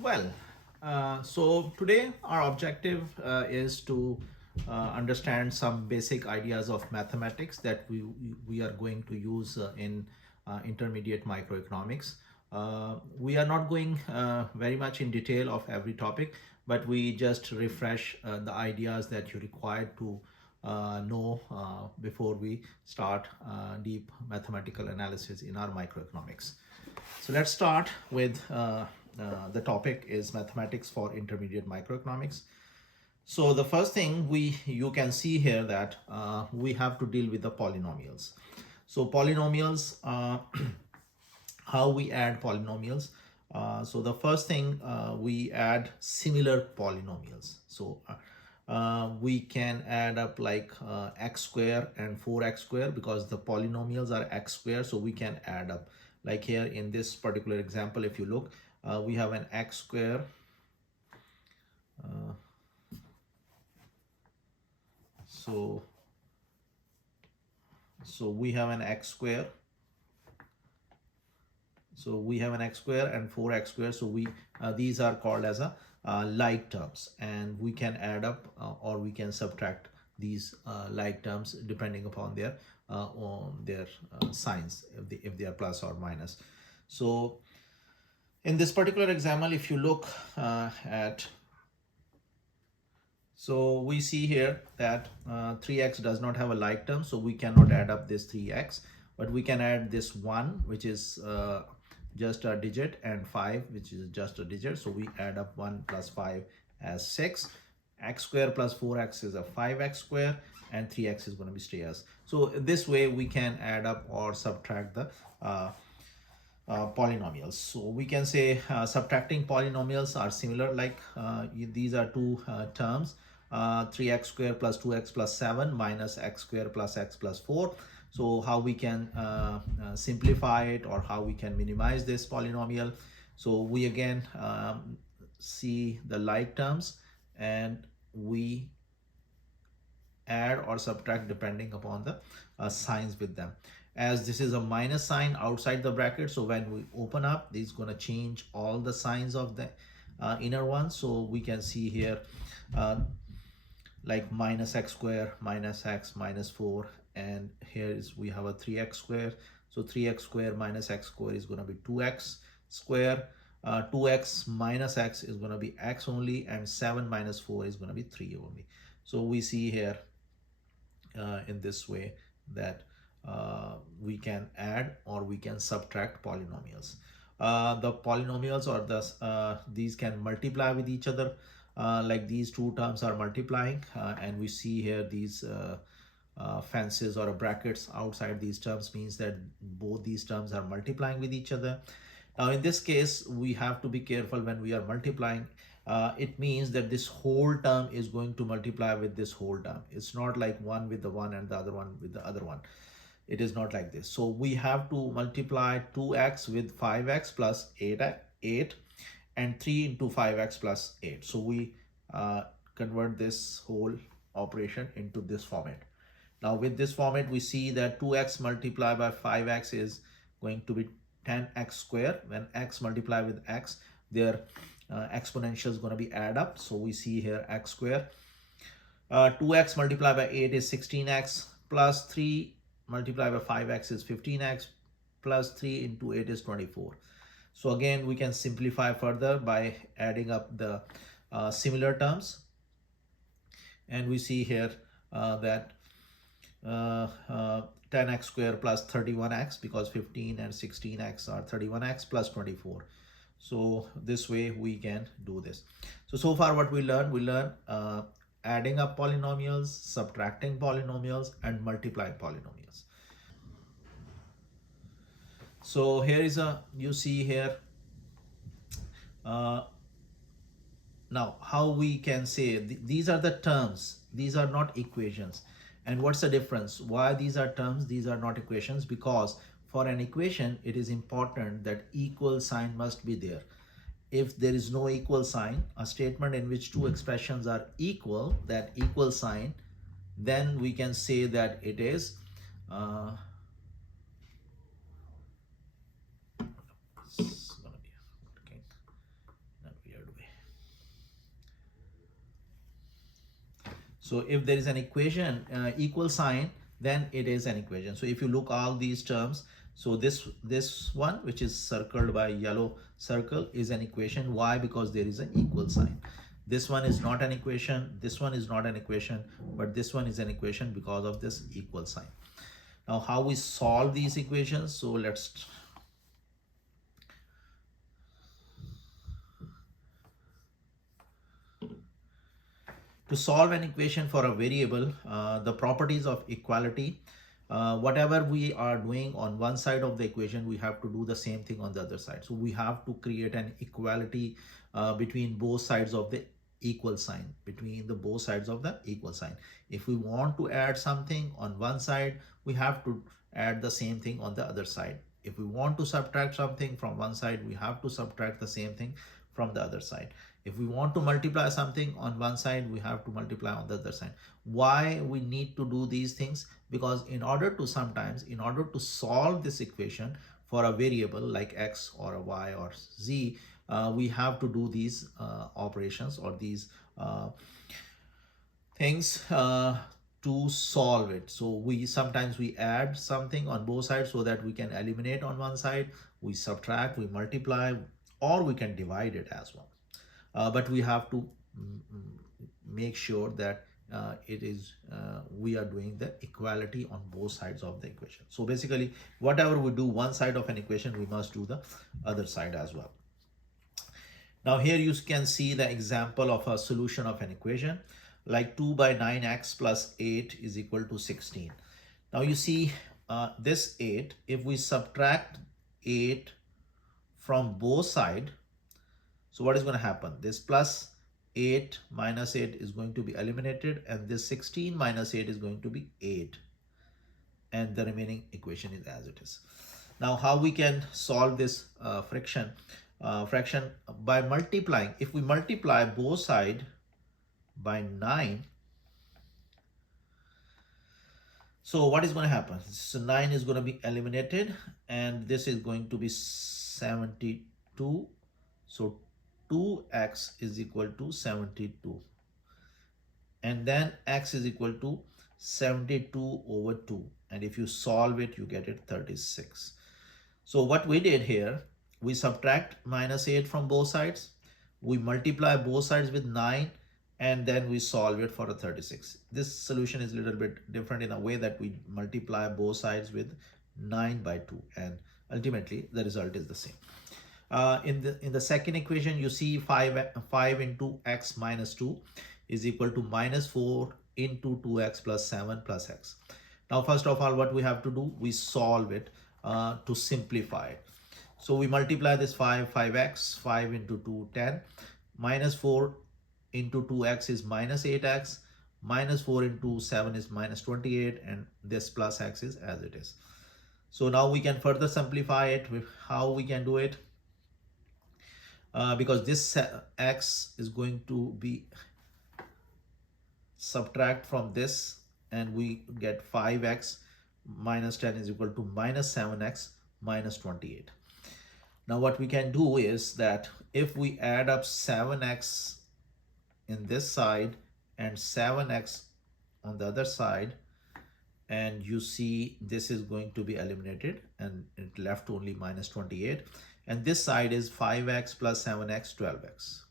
Well, so today our objective is to understand some basic ideas of mathematics that we are going to use in intermediate microeconomics. We are not going very much in detail of every topic, but we just refresh the ideas that you require to know before we start deep mathematical analysis in our microeconomics. So let's start with the topic is mathematics for intermediate microeconomics. So the first thing you can see here that we have to deal with the polynomials. So polynomials, how we add polynomials. So the first thing we add similar polynomials. So we can add up like x square and 4x square because the polynomials are x square, so we can add up. Like here in this particular example, if you look, we have an x square. Uh, so we have an x square. So we have an x square and 4x square. So these are called as a like terms, and we can add up or we can subtract these like terms depending upon their signs, if they are plus or minus. So in this particular example, if you look at, so we see here that 3x does not have a like term, so we cannot add up this 3x, but we can add this 1, which is just a digit, and 5, which is just a digit. So we add up 1 plus 5 as 6. X square plus 4x is a 5x square, and 3x is going to be stay as. So this way we can add up or subtract the polynomials. So we can say subtracting polynomials are similar, like these are two terms, 3x square plus 2x plus 7 minus x square plus x plus 4. So how we can simplify it, or how we can minimize this polynomial. So we again see the like terms, and we add or subtract depending upon the signs with them. As this is a minus sign outside the bracket, so when we open up, this is going to change all the signs of the inner one. So we can see here like minus x square, minus x, minus 4, and here is we have a 3x square. So 3x square minus x square is going to be 2x square. 2x minus x is going to be x only, and 7 minus 4 is going to be 3 only. So we see here in this way that we can add or we can subtract polynomials. The polynomials, or these can multiply with each other, like these two terms are multiplying, and we see here these fences or brackets outside these terms means that both these terms are multiplying with each other. Now in this case, we have to be careful when we are multiplying. It means that this whole term is going to multiply with this whole term. It's not like one with the one and the other one with the other one. It is not like this. So we have to multiply 2x with 5x plus 8, and 3 into 5x plus 8. So we convert this whole operation into this format. Now with this format, we see that 2x multiplied by 5x is going to be 10x square. When x multiply with x, their exponential is going to be add up. So we see here x square. 2x multiplied by 8 is 16x, plus 3 multiplied by 5x is 15x, plus 3 into 8 is 24. So again, we can simplify further by adding up the similar terms. And we see here that 10x square plus 31x, because 15 and 16x are 31x, plus 24. So this way we can do this. So far what we learned adding up polynomials, subtracting polynomials, and multiplying polynomials. So here is you see here now how we can say these are the terms, these are not equations. And what's the difference? Why these are terms, these are not equations? Because for an equation, it is important that equal sign must be there. If there is no equal sign, a statement in which two expressions are equal, that equal sign, then we can say that it is So if there is an equation equal sign, then it is an equation. So if you look all these terms, so this one which is circled by yellow circle is an equation. Why? Because there is an equal sign. This one is not an equation, this one is not an equation, but this one is an equation because of this equal sign. Now how we solve these equations? So let's to solve an equation for a variable, the properties of equality, whatever we are doing on one side of the equation, we have to do the same thing on the other side. So we have to create an equality between both sides of the equal sign, both sides of the equal sign. If we want to add something on one side, we have to add the same thing on the other side. If we want to subtract something from one side, we have to subtract the same thing from the other side. If we want to multiply something on one side, we have to multiply on the other side. Why we need to do these things? Because in order to solve this equation for a variable like x or a y or z, we have to do these operations or these things to solve it. So sometimes we add something on both sides so that we can eliminate on one side, we subtract, we multiply, or we can divide it as well. But we have to make sure that we are doing the equality on both sides of the equation. So basically, whatever we do one side of an equation, we must do the other side as well. Now here you can see the example of a solution of an equation like 2 by 9x plus 8 is equal to 16. Now you see this 8, if we subtract 8 from both sides, so what is going to happen? This plus 8 minus 8 is going to be eliminated, and this 16 minus 8 is going to be 8. And the remaining equation is as it is. Now how we can solve this fraction by multiplying. If we multiply both sides by 9, so what is going to happen? So 9 is going to be eliminated, and this is going to be 72. So 2x is equal to 72, and then x is equal to 72 over 2, and if you solve it, you get it 36. So what we did here, we subtract minus 8 from both sides, we multiply both sides with 9, and then we solve it for a 36. This solution is a little bit different in a way that we multiply both sides with 9 by 2, and ultimately the result is the same. In the second equation, you see 5 into x minus 2 is equal to minus 4 into 2x plus 7 plus x. Now first of all, what we have to do, we solve it to simplify it. So we multiply this 5x, 5 into 2, 10, minus 4 into 2x is minus 8x, minus 4 into 7 is minus 28, and this plus x is as it is. So now we can further simplify it. How we can do it? Because this x is going to be subtract from this, and we get 5x minus 10 is equal to minus 7x minus 28. Now what we can do is that if we add up 7x in this side and 7x on the other side, and you see this is going to be eliminated, and it left only minus 28, and this side is 5x plus 7x, 12x.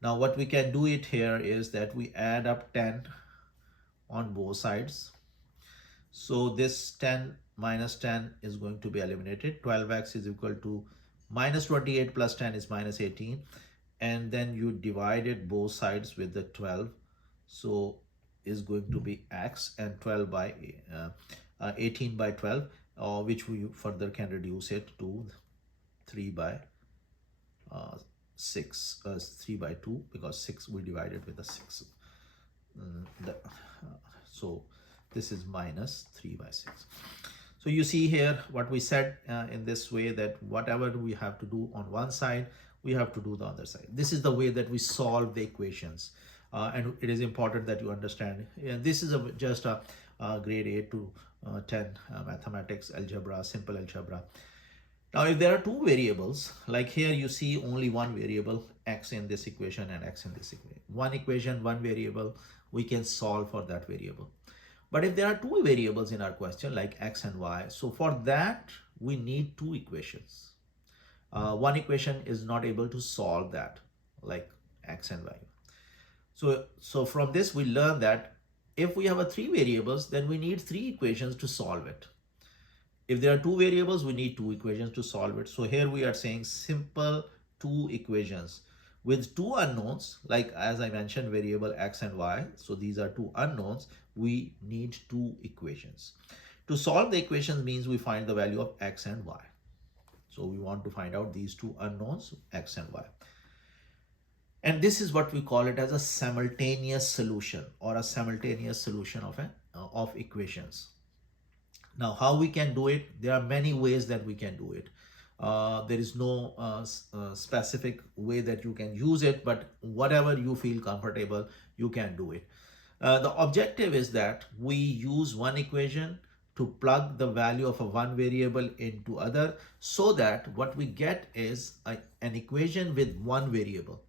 Now what we can do it here is that we add up 10 on both sides. So this 10 minus 10 is going to be eliminated. 12x is equal to minus 28 plus 10 is minus 18, and then you divided both sides with the 12, so is going to be x, and 12 by 18 by 12, which we further can reduce it to 3 by 6, 3 by 2, because 6 we divided with the 6. So this is minus 3 by 6. So you see here what we said in this way, that whatever we have to do on one side, we have to do the other side. This is the way that we solve the equations, and it is important that you understand. This is just a grade 8 to 10 mathematics, algebra, simple algebra. Now, if there are two variables, like here you see only one variable, x in this equation and x in this equation. One equation, one variable, we can solve for that variable. But if there are two variables in our question, like x and y, so for that, we need two equations. One equation is not able to solve that, like x and y. So from this, we learn that if we have a three variables, then we need three equations to solve it. If there are two variables, we need two equations to solve it. So here we are saying simple two equations with two unknowns, like as I mentioned, variable x and y. So these are two unknowns. We need two equations. To solve the equations means we find the value of x and y. So we want to find out these two unknowns, x and y. And this is what we call it as a simultaneous solution, or a simultaneous solution of equations. Now, how we can do it? There are many ways that we can do it. There is no specific way that you can use it, but whatever you feel comfortable, you can do it. The objective is that we use one equation to plug the value of a one variable into other, so that what we get is an equation with one variable.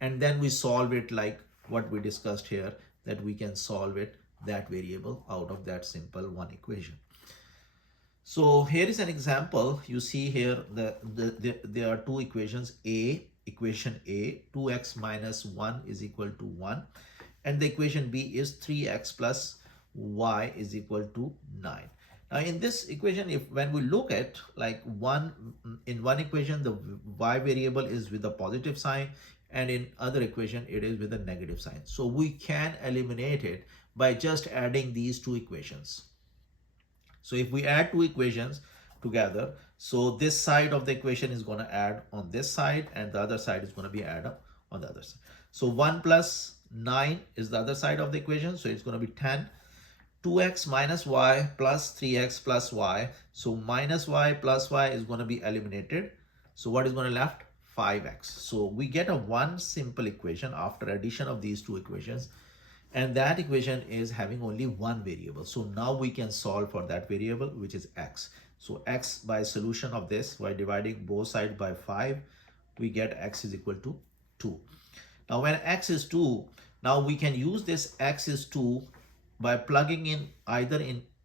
And then we solve it like what we discussed here, that we can solve it, that variable, out of that simple one equation. So here is an example. You see here there are two equations. Equation A, 2x minus 1 is equal to 1. And the equation B is 3x plus y is equal to 9. Now in this equation, when we look at in one equation, the y variable is with a positive sign, and in other equation it is with a negative sign. So we can eliminate it by just adding these two equations. So if we add two equations together, so this side of the equation is going to add on this side, and the other side is going to be add up on the other side. So 1 plus 9 is the other side of the equation, so it's going to be 10. 2x minus y plus 3x plus y. So minus y plus y is going to be eliminated. So what is going to left? 5x. So we get a one simple equation after addition of these two equations. And that equation is having only one variable. So now we can solve for that variable, which is x. So x, by solution of this, by dividing both sides by 5, we get x is equal to 2. Now when x is 2, now we can use this x is 2 by plugging in either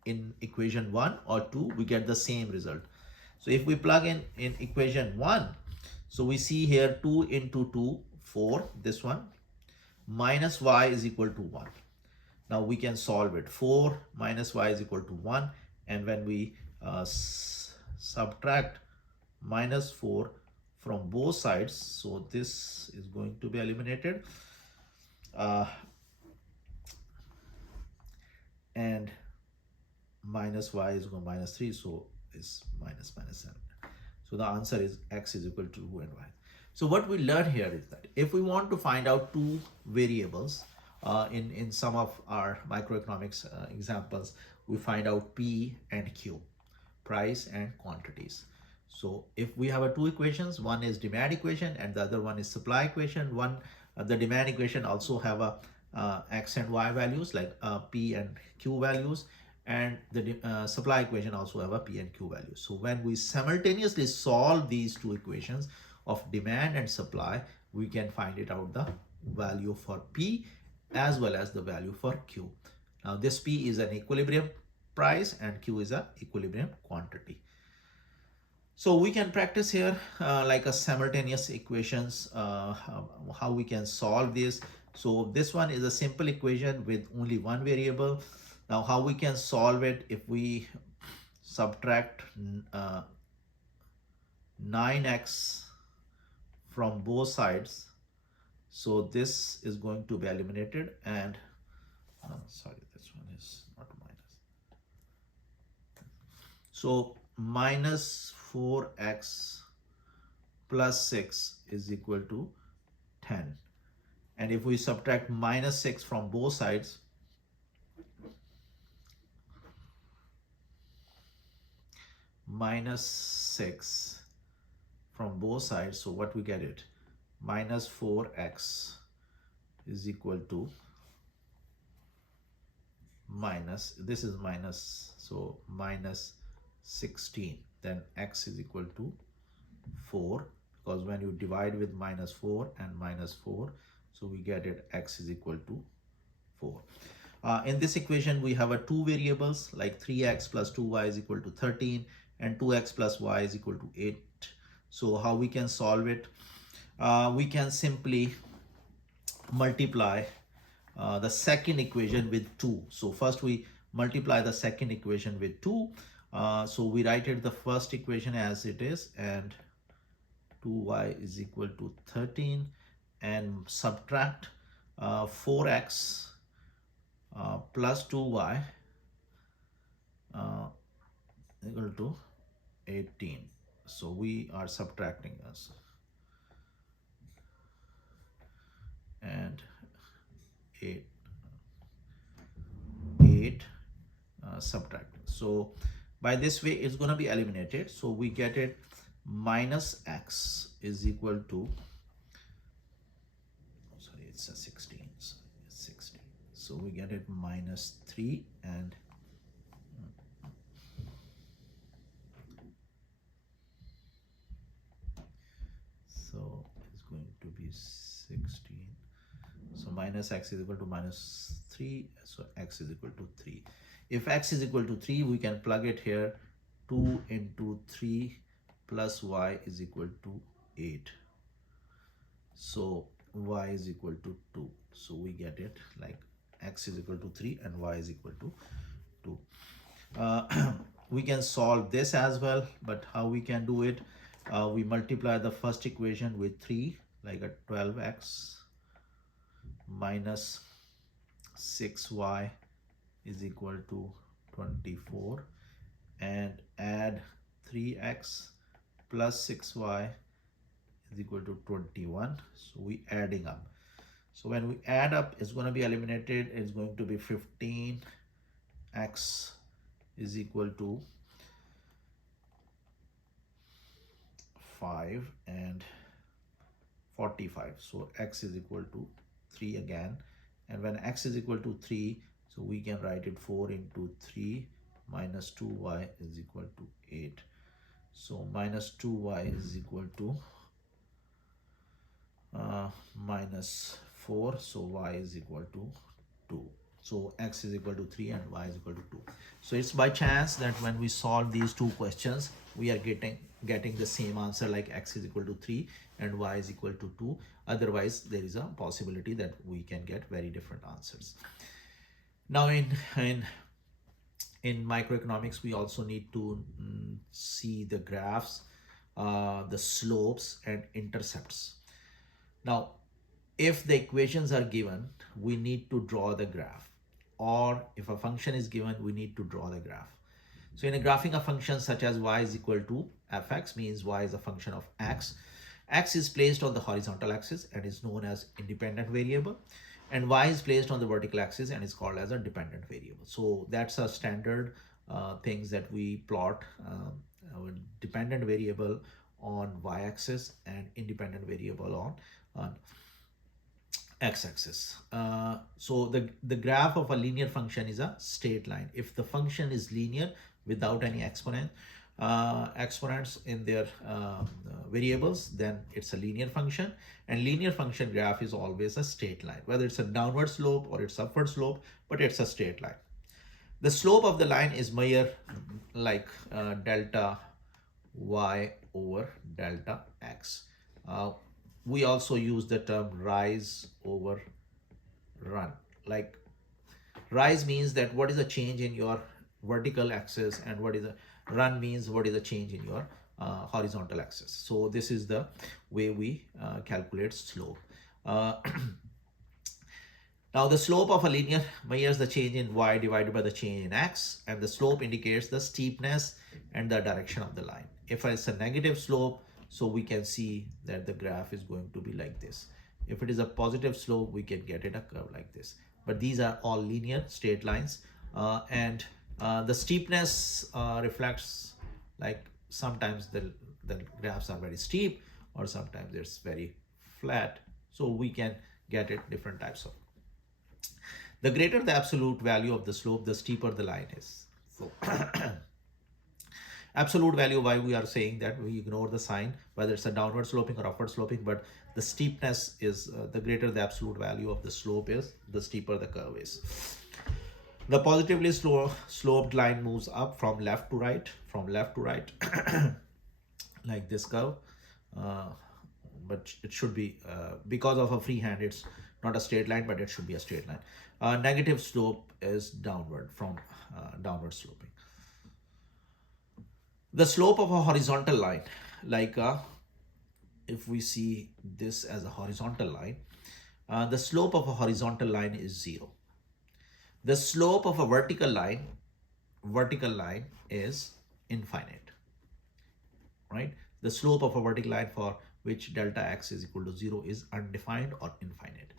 in equation 1 or 2, we get the same result. So if we plug in equation 1, so we see here 2 into 2, 4, this one, minus y is equal to 1. Now we can solve it. 4 minus y is equal to 1. And when we subtract minus 4 from both sides, so this is going to be eliminated. And minus y is equal to minus 3, so it's minus 7. So the answer is x is equal to 2 and y. So what we learn here is that if we want to find out two variables, in some of our microeconomics examples, we find out P and Q, price and quantities. So if we have two equations, one is demand equation and the other one is supply equation. The demand equation also have a x and y values, like P and Q values, and the supply equation also have a P and Q values. So when we simultaneously solve these two equations of demand and supply, we can find it out the value for P as well as the value for Q. Now this P is an equilibrium price and Q is a equilibrium quantity. So we can practice here like a simultaneous equations, how we can solve this. So this one is a simple equation with only one variable. Now how we can solve it? If we subtract 9x from both sides, so this is going to be eliminated, and sorry, this one is not minus. So minus 4x plus 6 is equal to 10. And if we subtract minus 6 from both sides, minus 6 from both sides, so what we get it? Minus 4x is equal to minus, this is minus, so minus 16. Then x is equal to 4, because when you divide with minus 4 and minus 4, so we get it x is equal to 4. In this equation, we have two variables like 3x plus 2y is equal to 13 and 2x plus y is equal to 8. So how we can solve it? We can simply multiply the second equation with 2. So first we multiply the second equation with 2. So we write it the first equation as it is, and 2y is equal to 13, and subtract 4x plus 2y equal to 18. So we are subtracting this, and 8 subtract. So by this way it's going to be eliminated. So we get it minus x is equal to, sorry, it's a 16. So it's 16. So we get it minus 3, and so it's going to be 16. So minus x is equal to minus 3. So x is equal to 3. If x is equal to 3, we can plug it here. 2 into 3 plus y is equal to 8. So y is equal to 2. So we get it like x is equal to 3 and y is equal to 2. We can solve this as well, but how we can do it? We multiply the first equation with 3, like a 12x minus 6y is equal to 24, and add 3x plus 6y is equal to 21. So we adding up. So when we add up, it's going to be eliminated. It's going to be 15x is equal to 5 and 45. So x is equal to 3 again. And when x is equal to 3, so we can write it 4 into 3 minus 2y is equal to 8. So minus 2y is equal to minus 4. So y is equal to 2. So x is equal to 3 and y is equal to 2. So it's by chance that when we solve these two questions, we are getting the same answer, like x is equal to 3 and y is equal to 2. Otherwise, there is a possibility that we can get very different answers. Now in microeconomics, we also need to see the graphs, the slopes and intercepts. Now, if the equations are given, we need to draw the graph, or if a function is given, we need to draw the graph. So in a graphing a function such as y is equal to fx, means y is a function of x. X is placed on the horizontal axis and is known as independent variable, and y is placed on the vertical axis and is called as a dependent variable. So that's a standard things that we plot, our dependent variable on y-axis and independent variable on x-axis. So the graph of a linear function is a straight line. If the function is linear without any exponents in their variables, then it's a linear function, and linear function graph is always a straight line, whether it's a downward slope or it's upward slope, but it's a straight line. The slope of the line is measured like delta y over delta x. We also use the term rise over run. Like rise means that what is the change in your vertical axis, and what is a run means what is the change in your horizontal axis. So this is the way we calculate slope. Now the slope of a linear measures the change in y divided by the change in x, and the slope indicates the steepness and the direction of the line. If it's a negative slope, so we can see that the graph is going to be like this. If it is a positive slope, we can get it a curve like this. But these are all linear straight lines, and the steepness reflects, like sometimes the graphs are very steep or sometimes it's very flat. So we can get it different types of. The greater the absolute value of the slope, the steeper the line is. So Absolute value, why we are saying that we ignore the sign, whether it's a downward sloping or upward sloping, but the steepness is the greater the absolute value of the slope is, the steeper the curve is. The positively sloped line moves up from left to right, like this curve. Uh, but it should be, because of a free hand, it's not a straight line, but it should be a straight line. Negative slope is downward, from downward sloping. The slope of a horizontal line, like if we see this as a horizontal line, the slope of a horizontal line is 0. The slope of a vertical line is infinite, right? The slope of a vertical line for which delta x is equal to 0 is undefined or infinite.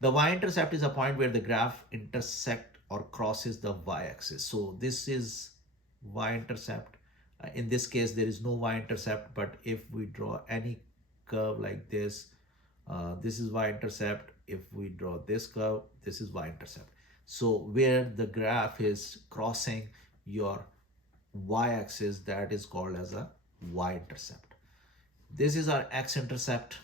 The y-intercept is a point where the graph intersect or crosses the y-axis. So this is y-intercept. In this case, there is no y-intercept, but if we draw any curve like this, this is y-intercept. If we draw this curve, this is y-intercept. So where the graph is crossing your y-axis, that is called as a y-intercept. This is our x-intercept.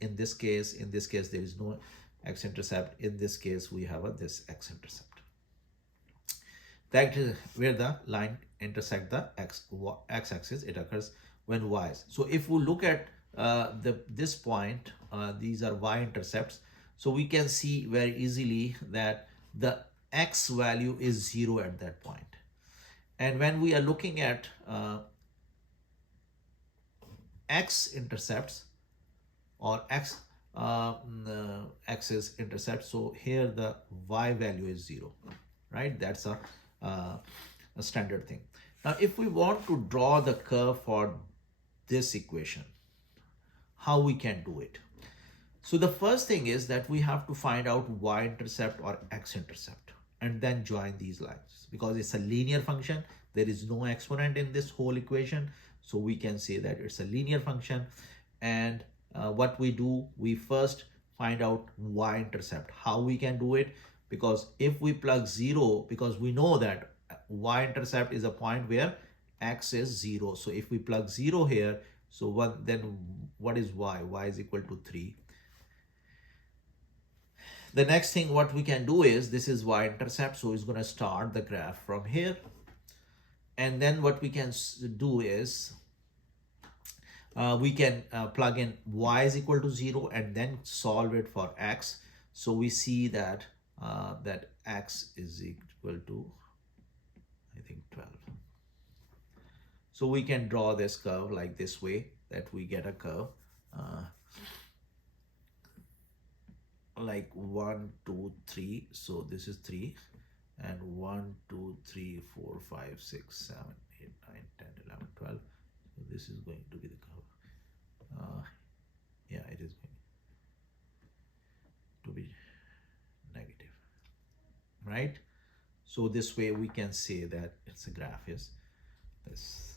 In this case, there is no x-intercept. In this case, we have this x-intercept. That is where the line intersect the x-axis. It occurs when y is. So if we look at this point, these are y-intercepts. So we can see very easily that the x value is 0 at that point. And when we are looking at x-intercepts or axis intercept, so here the y value is 0, right? That's a standard thing. Now, if we want to draw the curve for this equation, how we can do it? So the first thing is that we have to find out y-intercept or x-intercept and then join these lines. Because it's a linear function, there is no exponent in this whole equation. So we can say that it's a linear function. And what we do, we first find out y-intercept. How we can do it? Because if we plug 0, because we know that y-intercept is a point where x is 0. So if we plug 0 here, so then what is y? Y is equal to 3. The next thing what we can do is, this is y-intercept, so it's going to start the graph from here. And then what we can do is, we can plug in y is equal to 0 and then solve it for x. So we see that that x is equal to, I think, 12. So we can draw this curve like this way, that we get a curve like 1, 2, 3. So this is 3, and 1, 2, 3, 4, 5, 6, 7, 8, 9, 10, 11, 12. So this is going to be the curve. Yeah, it is going to be negative, right? So this way we can say that it's a graph is this.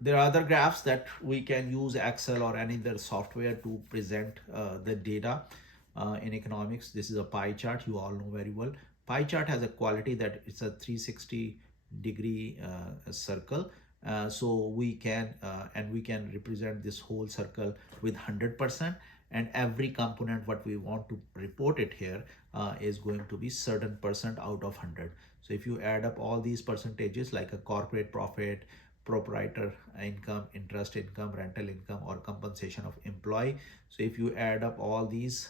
There are other graphs that we can use Excel or any other software to present the data in economics. This is a pie chart, you all know very well. Pie chart has a quality that it's a 360-degree circle. So we can represent this whole circle with 100%, and every component what we want to report it here is going to be certain percent out of 100. So if you add up all these percentages, like a corporate profit, proprietor income, interest income, rental income, or compensation of employee. So if you add up all these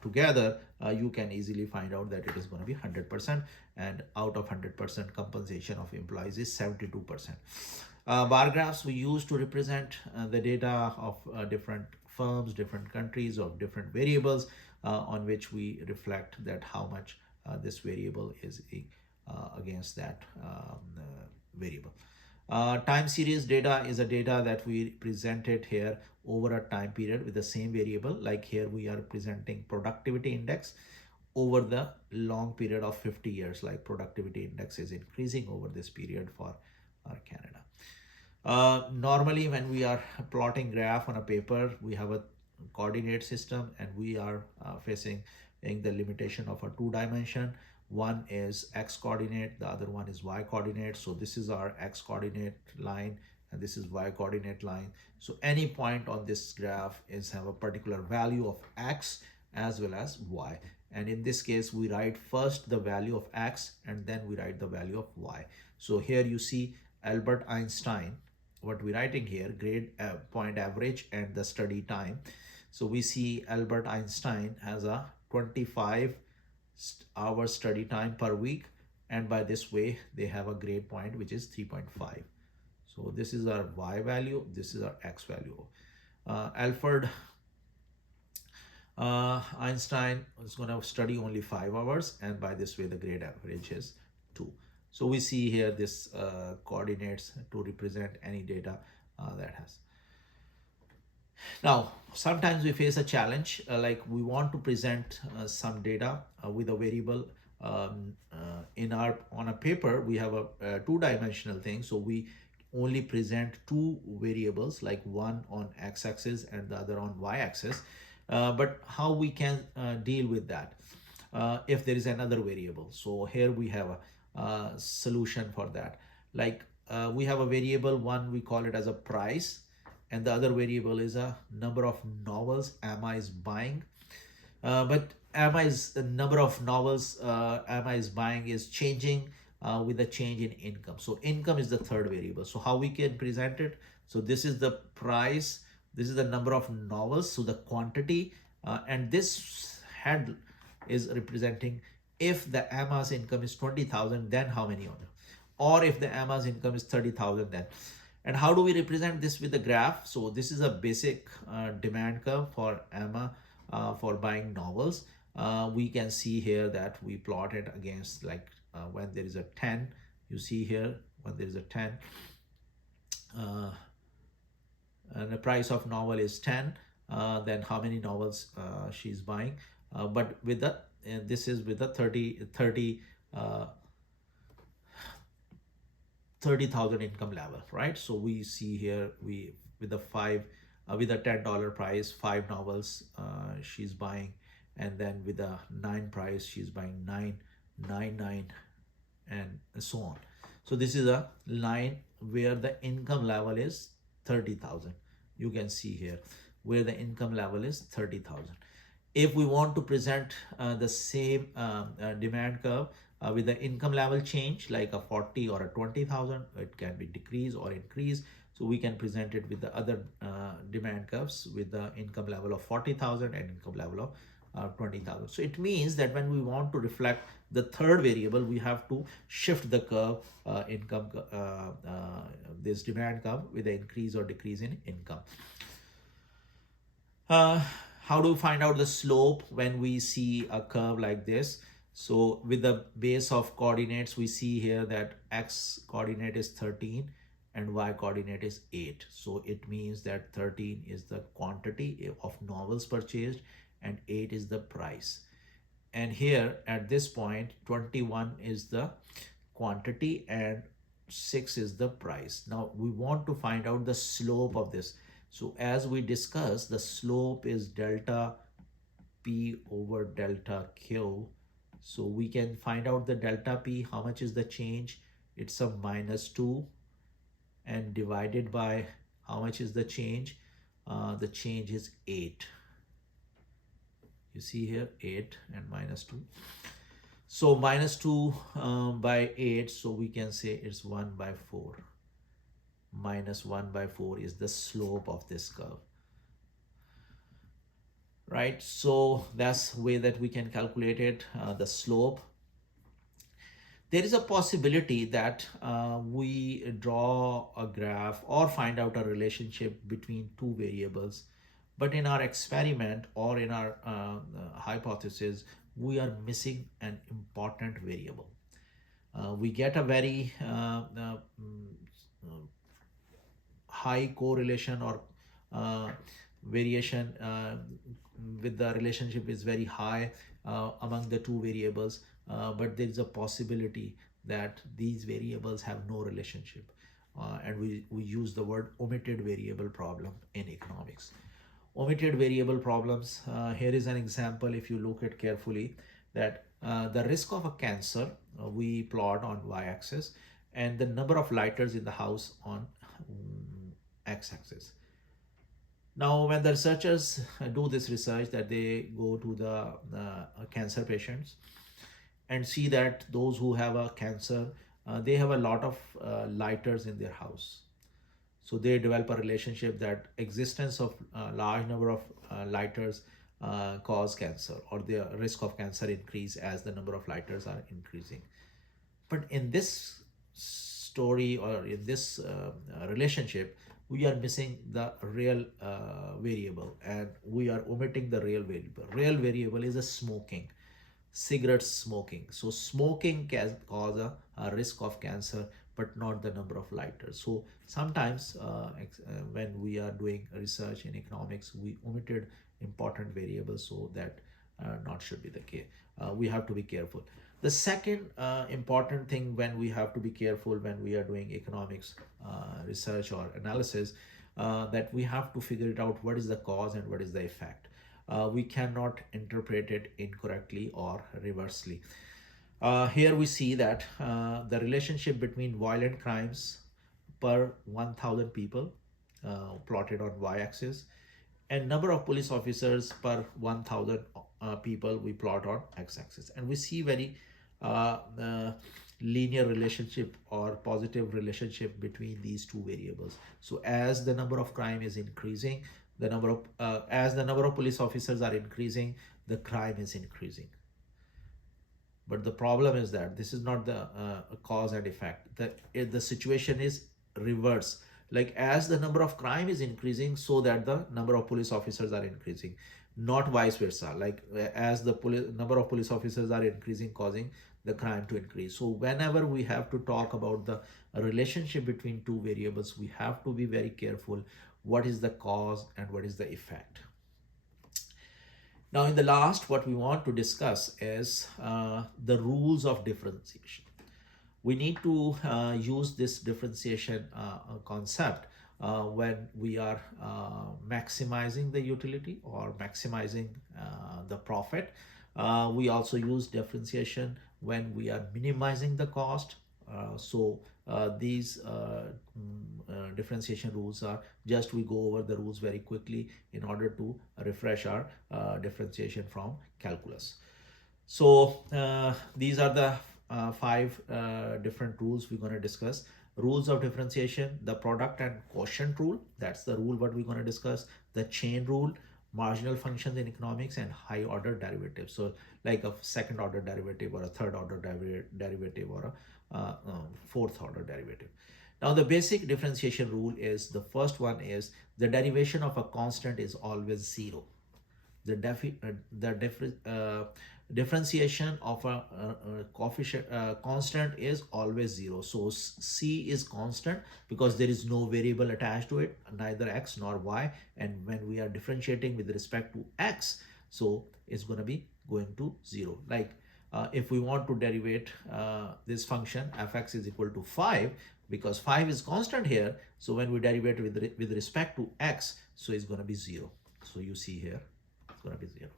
together, you can easily find out that it is going to be 100%, and out of 100%, compensation of employees is 72%. Bar graphs we use to represent the data of different firms, different countries, of different variables on which we reflect that how much this variable is against that variable. Time series data is a data that we presented here over a time period with the same variable. Like here we are presenting productivity index over the long period of 50 years, like productivity index is increasing over this period for Canada. Normally when we are plotting graph on a paper, we have a coordinate system, and we are facing the limitation of a 2 dimension. One is x coordinate, the other one is y coordinate. So this is our x coordinate line and this is y coordinate line. So any point on this graph is have a particular value of x as well as y. And in this case, we write first the value of x and then we write the value of y. So here you see Albert Einstein, what we're writing here, grade point average and the study time. So we see Albert Einstein has a 25-hour study time per week, and by this way they have a grade point which is 3.5. So this is our y value, this is our x value. Alfred Einstein is going to study only 5 hours, and by this way the grade average is 2. So we see here this coordinates to represent any data that has. Now, sometimes we face a challenge, like we want to present some data with a variable on a paper. We have a two-dimensional thing, so we only present two variables, like one on x-axis and the other on y-axis. But how we can deal with that if there is another variable? So here we have a solution for that. Like we have a variable, one we call it as a price, and the other variable is a number of novels Emma is buying. But the number of novels Emma is buying is changing with the change in income. So income is the third variable. So how we can present it? So this is the price, this is the number of novels, so the quantity, and this head is representing if the Emma's income is 20,000, then how many of them? Or if the Emma's income is 30,000, then. And how do we represent this with the graph? So this is a basic demand curve for Emma for buying novels. We can see here that we plot it against, like when there is a 10, you see here when there is a 10, and the price of novel is 10, then how many novels she's buying. But with the this is with the 30,000 income level, right? So we see here we with the with a $10 price, 5 novels she's buying, and then with a 9 price she's buying 9, 9, 9, and so on. So this is a line where the income level is 30,000. You can see here where the income level is 30,000. If we want to present the same demand curve with the income level change, like a 40 or a 20,000, it can be decrease or increase. So we can present it with the other demand curves with the income level of 40,000 and income level of 20,000. So it means that when we want to reflect the third variable, we have to shift the curve this demand curve with the increase or decrease in income. How do we find out the slope when we see a curve like this? So with the base of coordinates, we see here that x coordinate is 13 and y coordinate is 8. So it means that 13 is the quantity of novels purchased and 8 is the price. And here at this point, 21 is the quantity and 6 is the price. Now we want to find out the slope of this. So as we discussed, the slope is delta P over delta Q. So we can find out the delta P, how much is the change? It's a -2, and divided by how much is the change? The change is 8. You see here 8 and -2. So -2 by 8, so we can say it's 1/4. -1/4 is the slope of this curve, right? So that's the way that we can calculate it, the slope. There is a possibility that we draw a graph or find out a relationship between two variables, but in our experiment or in our hypothesis, we are missing an important variable. We get a very high correlation or variation with the relationship is very high among the two variables, but there is a possibility that these variables have no relationship, and we use the word omitted variable problem in economics. Omitted variable problems, here is an example. If you look at carefully, that the risk of a cancer we plot on y-axis, and the number of lighters in the house on x-axis. Now, when the researchers do this research, that they go to the cancer patients and see that those who have a cancer, they have a lot of lighters in their house. So they develop a relationship that existence of a large number of lighters cause cancer, or the risk of cancer increase as the number of lighters are increasing. But in this story, or in this relationship, we are missing the real variable, and we are omitting the real variable. Real variable is a smoking, cigarette smoking. So smoking can cause a risk of cancer, but not the number of lighters. So sometimes when we are doing research in economics, we omitted important variables, so that not should be the case. We have to be careful. The second important thing when we have to be careful when we are doing economics research or analysis, that we have to figure it out, what is the cause and what is the effect. We cannot interpret it incorrectly or reversely. Here we see that the relationship between violent crimes per 1,000 people plotted on y-axis, and number of police officers per 1,000 people we plot on x-axis, and we see very linear relationship or positive relationship between these two variables. So as the number of crime is increasing, the number of as the number of police officers are increasing, the crime is increasing. But the problem is that this is not the cause and effect. The situation is reverse. Like as the number of crime is increasing, so that the number of police officers are increasing, not vice versa. Like as the number of police officers are increasing, causing the crime to increase. So whenever we have to talk about the relationship between two variables, we have to be very careful. What is the cause and what is the effect? Now, in the last, what we want to discuss is the rules of differentiation. We need to use this differentiation concept when we are maximizing the utility or maximizing the profit. We also use differentiation when we are minimizing the cost. These differentiation rules are just, we go over the rules very quickly in order to refresh our differentiation from calculus. So these are the five different rules we're going to discuss. Rules of differentiation: the product and quotient rule, that's the rule what we're going to discuss. The chain rule, marginal functions in economics, and high order derivatives. So like a second order derivative or a third order derivative or a fourth order derivative. Now the basic differentiation rule is, the first one is, the derivation of a constant is always zero. The differentiation of a coefficient constant is always zero. So C is constant because there is no variable attached to it, neither x nor y. And when we are differentiating with respect to x, so it's going to be going to zero. Like if we want to derivate this function fx is equal to 5, because 5 is constant here, so when we derivate with respect to x, so it's going to be 0. So you see here, it's going to be 0.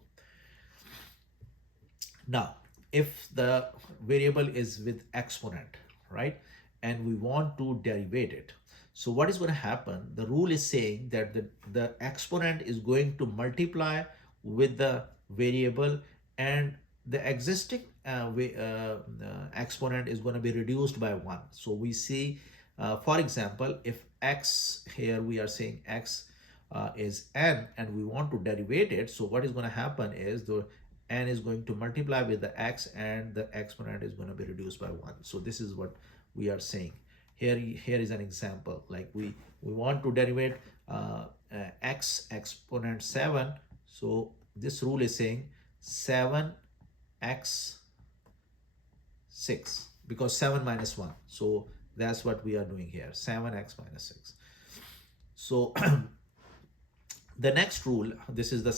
Now, if the variable is with exponent, right, and we want to derivate it, so what is going to happen? The rule is saying that the exponent is going to multiply with the variable, and the existing exponent is going to be reduced by 1. So we see, for example, if x, here we are saying x is n, and we want to derivate it, so what is going to happen is the n is going to multiply with the x, and the exponent is going to be reduced by 1. So this is what we are saying. Here is an example. Like we want to derivate x exponent 7. So this rule is saying 7x 6, because 7 minus 1. So that's what we are doing here, 7x minus 6. So the next rule, this is the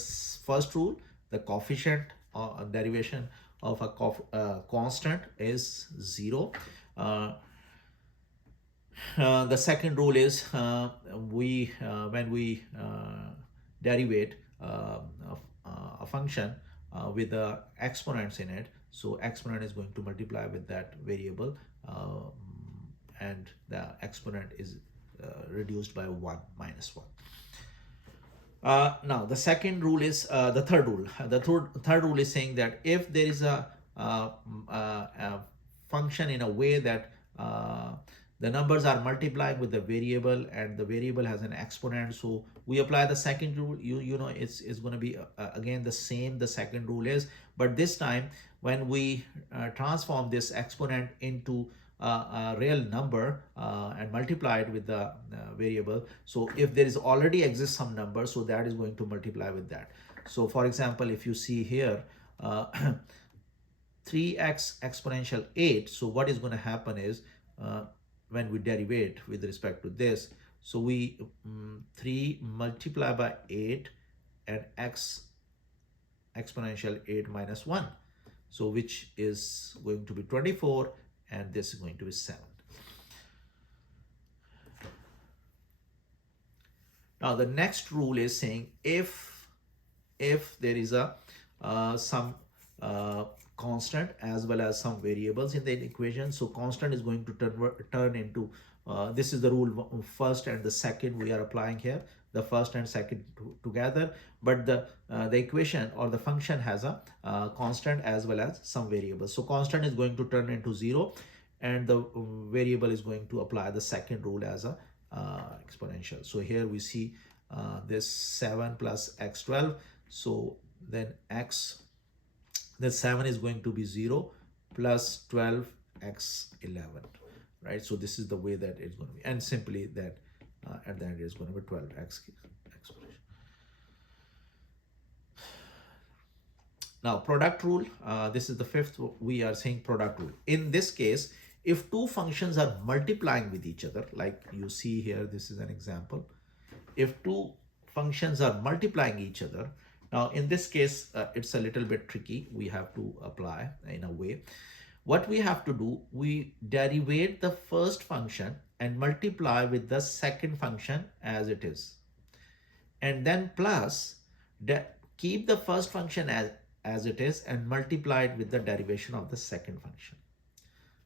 first rule, the coefficient derivation of a constant is 0. The second rule is when we derivate a function with the exponents in it, So exponent is going to multiply with that variable, and the exponent is reduced by 1 minus 1. Now the second rule is the third rule. The third rule is saying that if there is a function in a way that the numbers are multiplying with the variable and the variable has an exponent, so we apply the second rule. You know it's going to be again the same. The second rule is, but this time when we transform this exponent into a real number and multiply it with the variable, so if there is already exists some number, so that is going to multiply with that. So for example, if you see here 3x exponential 8, so what is going to happen is when we derivate with respect to this, so we 3 multiply by 8 and x exponential 8 minus 1, so which is going to be 24, and this is going to be 7. Now the next rule is saying if there is a some constant as well as some variables in the equation, so constant is going to turn into this is the rule first and the second we are applying here, the first and second together, but the equation or the function has a constant as well as some variables. So constant is going to turn into 0, and the variable is going to apply the second rule as a exponential. So here we see this 7 plus x12, so then the 7 is going to be 0 plus 12 x11, right? So this is the way that it's going to be, and simply that at the end is going to be 12 x exponential. Now product rule, this is the fifth. We are saying product rule. In this case, if two functions are multiplying with each other, like you see here, this is an example. If two functions are multiplying each other, now in this case, it's a little bit tricky. We have to apply in a way. What we have to do, we derivate the first function and multiply with the second function as it is. And then plus, keep the first function as it is and multiply it with the derivation of the second function.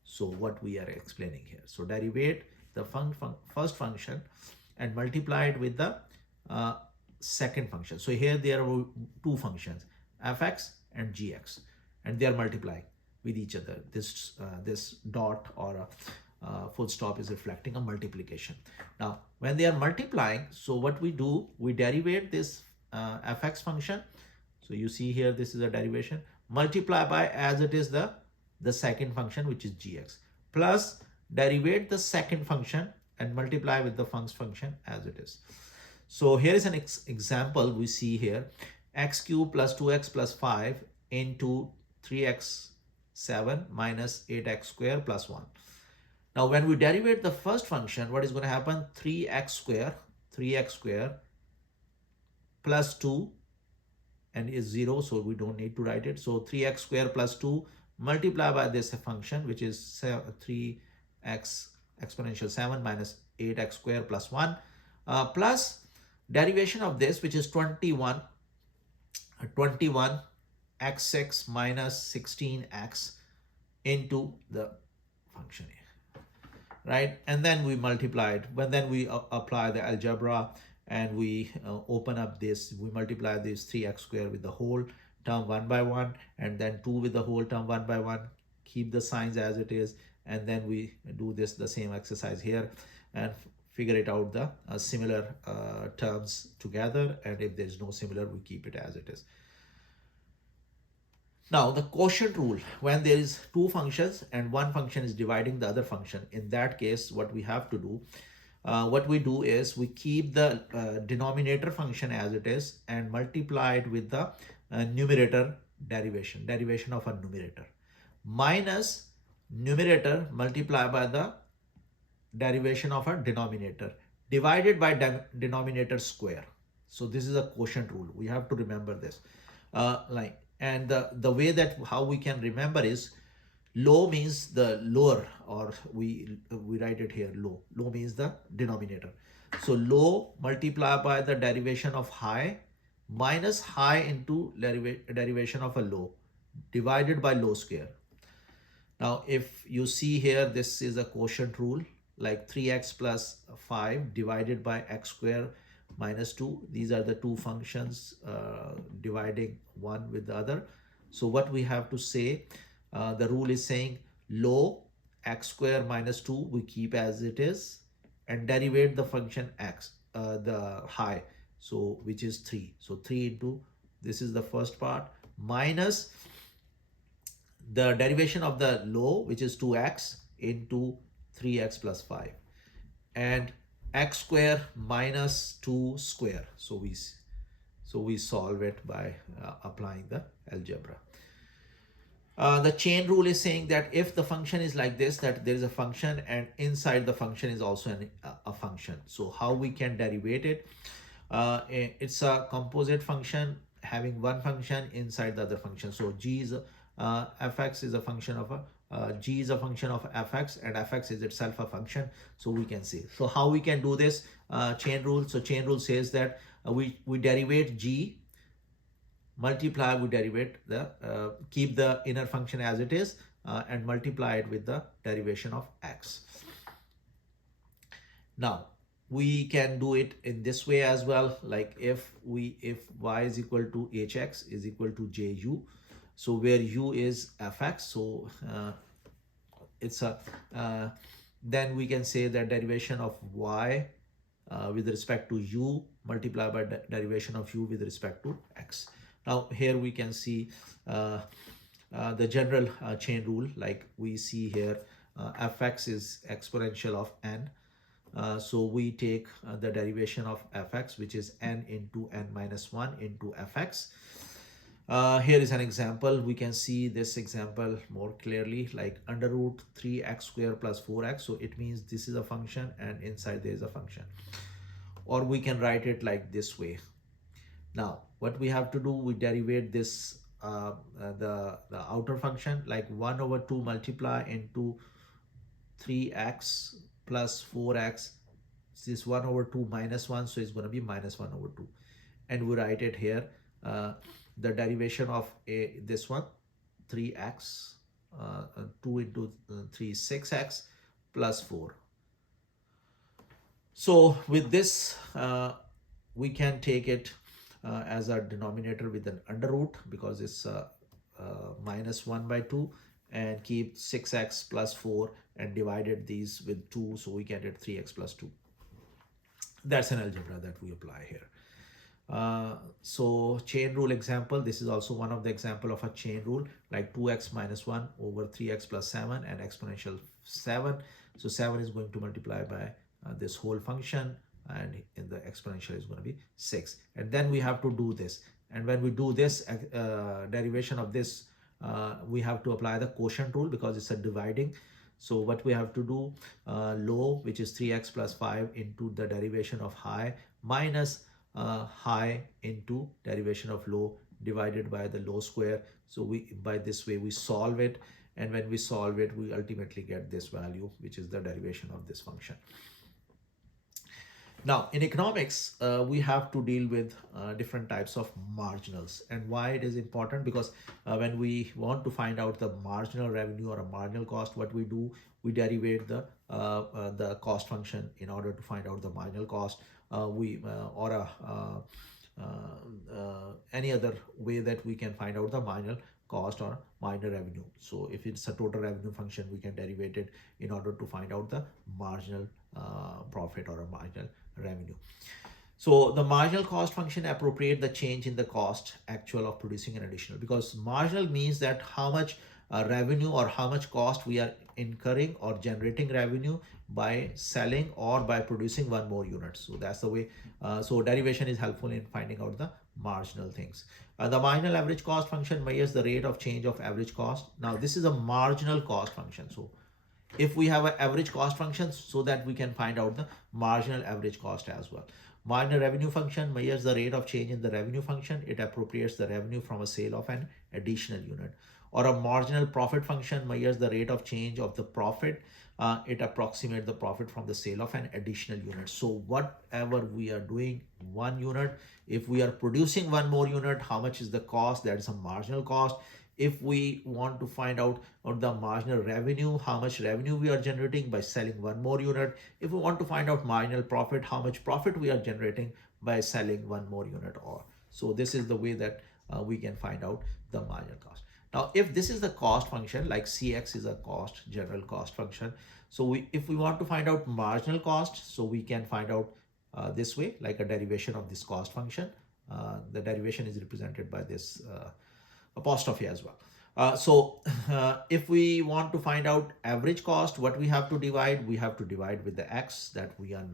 So what we are explaining here. So derivate the first function and multiply it with the second function. So here there are two functions, fx and gx, and they are multiplying with each other. This dot or a full stop is reflecting a multiplication. Now when they are multiplying, so what we do, we derivate this fx function. So you see here, this is a derivation, multiply by as it is the second function, which is gx, plus derivate the second function and multiply with the first function as it is. So here is an example we see here, x cubed plus 2x plus 5 into 3x7 minus 8x squared plus 1. Now when we derivate the first function, what is going to happen? 3x squared plus 2 and is 0, so we don't need to write it. So 3x squared plus 2 multiply by this function, which is 3x exponential 7 minus 8x squared plus 1, plus derivation of this, which is 21 x6 minus 16x into the function here, right? And then we multiply it. But then we apply the algebra and we open up this, we multiply this 3x squared with the whole term 1 by 1, and then 2 with the whole term 1 by 1, keep the signs as it is, and then we do the same exercise here and figure it out the similar terms together, and if there's no similar, we keep it as it is. Now the quotient rule, when there is two functions and one function is dividing the other function, in that case what we have to do, what we do is we keep the denominator function as it is and multiply it with the numerator derivation of a numerator, minus numerator multiply by the derivation of a denominator divided by denominator square. So this is a quotient rule. We have to remember this. And the way that how we can remember is, low means the lower, or we write it here, low means the denominator. So low multiply by the derivation of high minus high into derivation of a low, divided by low square. Now, if you see here, this is a quotient rule, like 3x plus 5 divided by x square minus 2. These are the two functions dividing one with the other. So what we have to say, the rule is saying low x square minus 2 we keep as it is, and derivate the function x, the high, so which is 3. So 3 into, this is the first part, minus the derivation of the low, which is 2x, into 3x plus 5, and x square minus 2 square. So we solve it by applying the algebra. The chain rule is saying that if the function is like this, that there is a function and inside the function is also a function. So how we can derivate it? It's a composite function having one function inside the other function. So g is fx is a function of g is a function of fx, and fx is itself a function. So we can see. So how we can do this? Chain rule. So chain rule says that we derivate g, multiply, we derivate the keep the inner function as it is, and multiply it with the derivation of x. Now we can do it in this way as well, like if y is equal to hx is equal to ju, so where u is fx, so it's a then we can say that derivation of y with respect to u multiplied by derivation of u with respect to x. Now here we can see the general chain rule, like we see here, fx is exponential of n. So we take the derivation of fx, which is n into n minus 1 into fx. Here is an example. We can see this example more clearly, like under root 3x square plus 4x. So it means this is a function and inside there is a function. Or we can write it like this way. Now what we have to do, we derivate this the outer function, like 1 over 2 multiply into 3x plus 4x. This 1 over 2 minus 1, so it's going to be minus 1 over 2, and we write it here, the derivation of this one, 3x 2 into 3 6x plus 4. So with this we can take it as a denominator with an under root, because it's minus 1 by 2, and keep 6x plus 4 and divided these with 2, so we get it 3x plus 2. That's an algebra that we apply here. So chain rule example, this is also one of the example of a chain rule, like 2x minus 1 over 3x plus 7 and exponential 7. So 7 is going to multiply by this whole function, and in the exponential is going to be 6. And then we have to do this, and when we do this derivation of this, we have to apply the quotient rule because it's a dividing. So what we have to do, low, which is 3x plus 5 into the derivation of high, minus high into derivation of low divided by the low square. So we, by this way we solve it, and when we solve it we ultimately get this value, which is the derivation of this function. Now in economics we have to deal with different types of marginals. And why it is important? Because when we want to find out the marginal revenue or a marginal cost, what we do, we derivate the cost function in order to find out the marginal cost. Any other way that we can find out the marginal cost or marginal revenue. So if it's a total revenue function, we can derivate it in order to find out the marginal profit or a marginal revenue. So the marginal cost function appropriate the change in the cost actual of producing an additional, because marginal means that how much revenue or how much cost we are incurring or generating revenue by selling or by producing one more unit. So that's the way. So derivation is helpful in finding out the marginal things. The marginal average cost function measures the rate of change of average cost. Now this is a marginal cost function. So if we have an average cost function, so that we can find out the marginal average cost as well. Marginal revenue function measures the rate of change in the revenue function. It appropriates the revenue from a sale of an additional unit. Or a marginal profit function measures the rate of change of the profit. It approximates the profit from the sale of an additional unit. So whatever we are doing, one unit, if we are producing one more unit, how much is the cost? That is a marginal cost. If we want to find out on the marginal revenue, how much revenue we are generating by selling one more unit. If we want to find out marginal profit, how much profit we are generating by selling one more unit. Or so this is the way that we can find out the marginal cost. Now, if this is the cost function, like Cx is a cost, general cost function. So if we want to find out marginal cost, so we can find out this way, like a derivation of this cost function. The derivation is represented by this apostrophe as well. If we want to find out average cost, what we have to divide? We have to divide with the x, that we are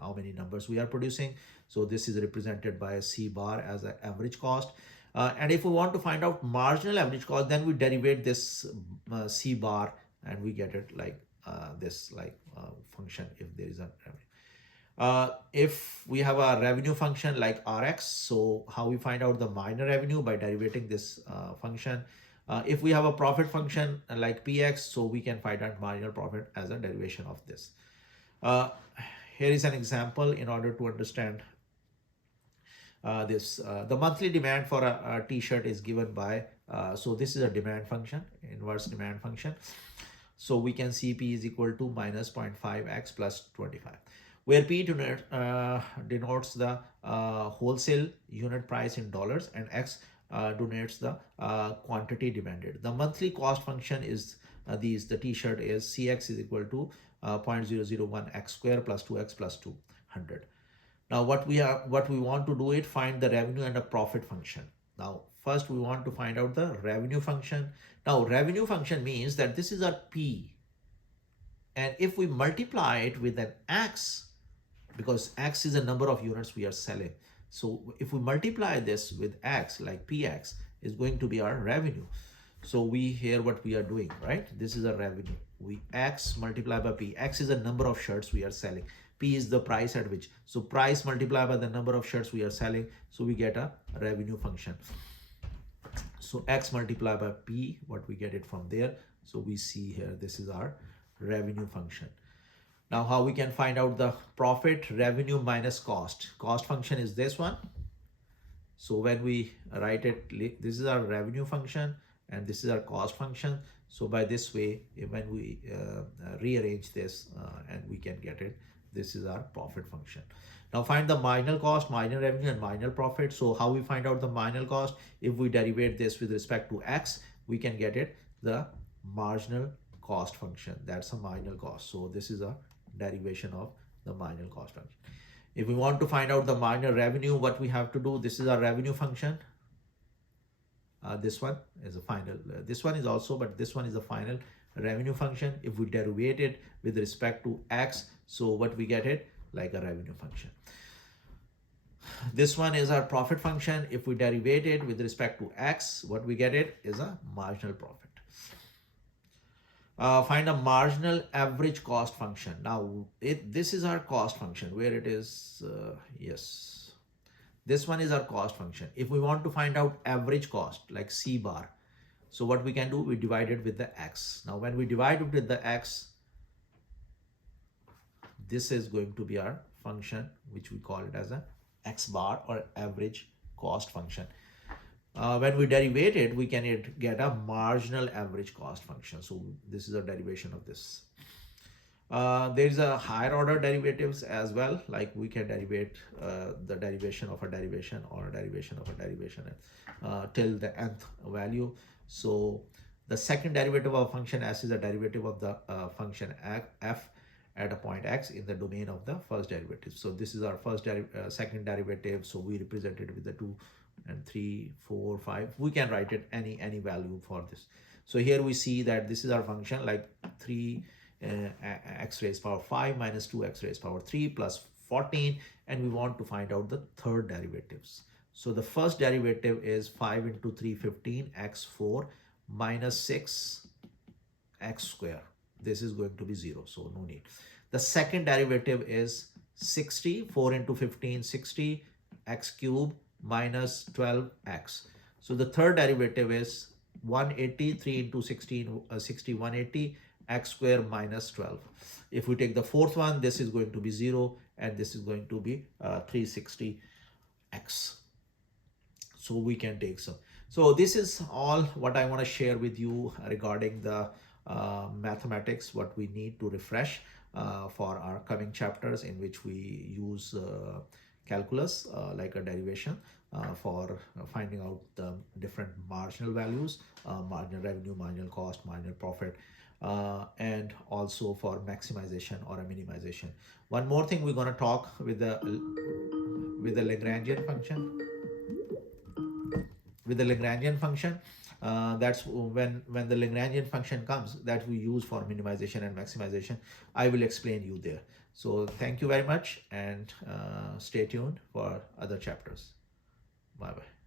how many numbers we are producing. So this is represented by a C bar as an average cost. And if we want to find out marginal average cost, then we derivate this C bar and we get it like this, function if there is a revenue. If we have a revenue function like Rx, so how we find out the minor revenue? By derivating this function. If we have a profit function like Px, so we can find out marginal profit as a derivation of this. Here is an example in order to understand this. The monthly demand for a t-shirt is given by, so this is a demand function, inverse demand function. So we can see P is equal to minus 0.5x plus 25, where P denotes the wholesale unit price in dollars, and X denotes the quantity demanded. The monthly cost function is the t-shirt is Cx is equal to 0.001 x square plus 2x plus 200. Now what we want to do is find the revenue and a profit function. Now first we want to find out the revenue function. Now revenue function means that this is our P, and if we multiply it with an X, because X is the number of units we are selling, so if we multiply this with X, like Px is going to be our revenue. So here what we are doing, right? This is a revenue. We X multiplied by P. X is the number of shirts we are selling. P is the price at which. So price multiplied by the number of shirts we are selling. So we get a revenue function. So X multiplied by P, what we get it from there. So we see here, this is our revenue function. Now how we can find out the profit? Revenue minus cost. Cost function is this one. So when we write it, this is our revenue function and this is our cost function. So by this way, when we rearrange this and we can get it, this is our profit function. Now find the marginal cost, marginal revenue and marginal profit. So how we find out the marginal cost? If we derivate this with respect to X, we can get it the marginal cost function. That's a marginal cost. So this is a derivation of the marginal cost function. If we want to find out the marginal revenue, what we have to do? This is our revenue function. This one is a final. This one is also, but this one is a final revenue function. If we derivate it with respect to X, so what we get it? Like a revenue function. This one is our profit function. If we derivate it with respect to X, what we get it is a marginal profit. Find a marginal average cost function. Now this is our cost function, where it is, yes, this one is our cost function. If we want to find out average cost, like C bar, so what we can do, we divide it with the X. Now when we divide it with the X, this is going to be our function, which we call it as a X bar or average cost function. When we derivate it, we can get a marginal average cost function. So this is a derivation of this. There is a higher order derivatives as well, like we can derivate the derivation of a derivation or a derivation of a derivation till the nth value. So the second derivative of function S is a derivative of the function f at a point x in the domain of the first derivative. So this is our second derivative. So we represent it with the 2 and 3, 4, 5. We can write it any value for this. So here we see that this is our function, like 3 x raised power 5 minus 2x raised power 3 plus 14, and we want to find out the third derivatives. So the first derivative is 5 into 3, 15, x4 minus 6 x square. This is going to be 0, so no need. The second derivative is 60, 4 into 15, 60, x cube minus 12x. So the third derivative is 180, 3 into 16, 60, 180, x square minus 12. If we take the fourth one, this is going to be 0, and this is going to be 360x. So we can take some. So this is all what I want to share with you regarding the mathematics, what we need to refresh for our coming chapters, in which we use calculus like a derivation for finding out the different marginal values, marginal revenue, marginal cost, marginal profit, and also for maximization or a minimization. One more thing we're going to talk with the Lagrangian function. With the Lagrangian function, that's when the Lagrangian function comes, that we use for minimization and maximization. I will explain you there. So thank you very much, and stay tuned for other chapters. Bye bye.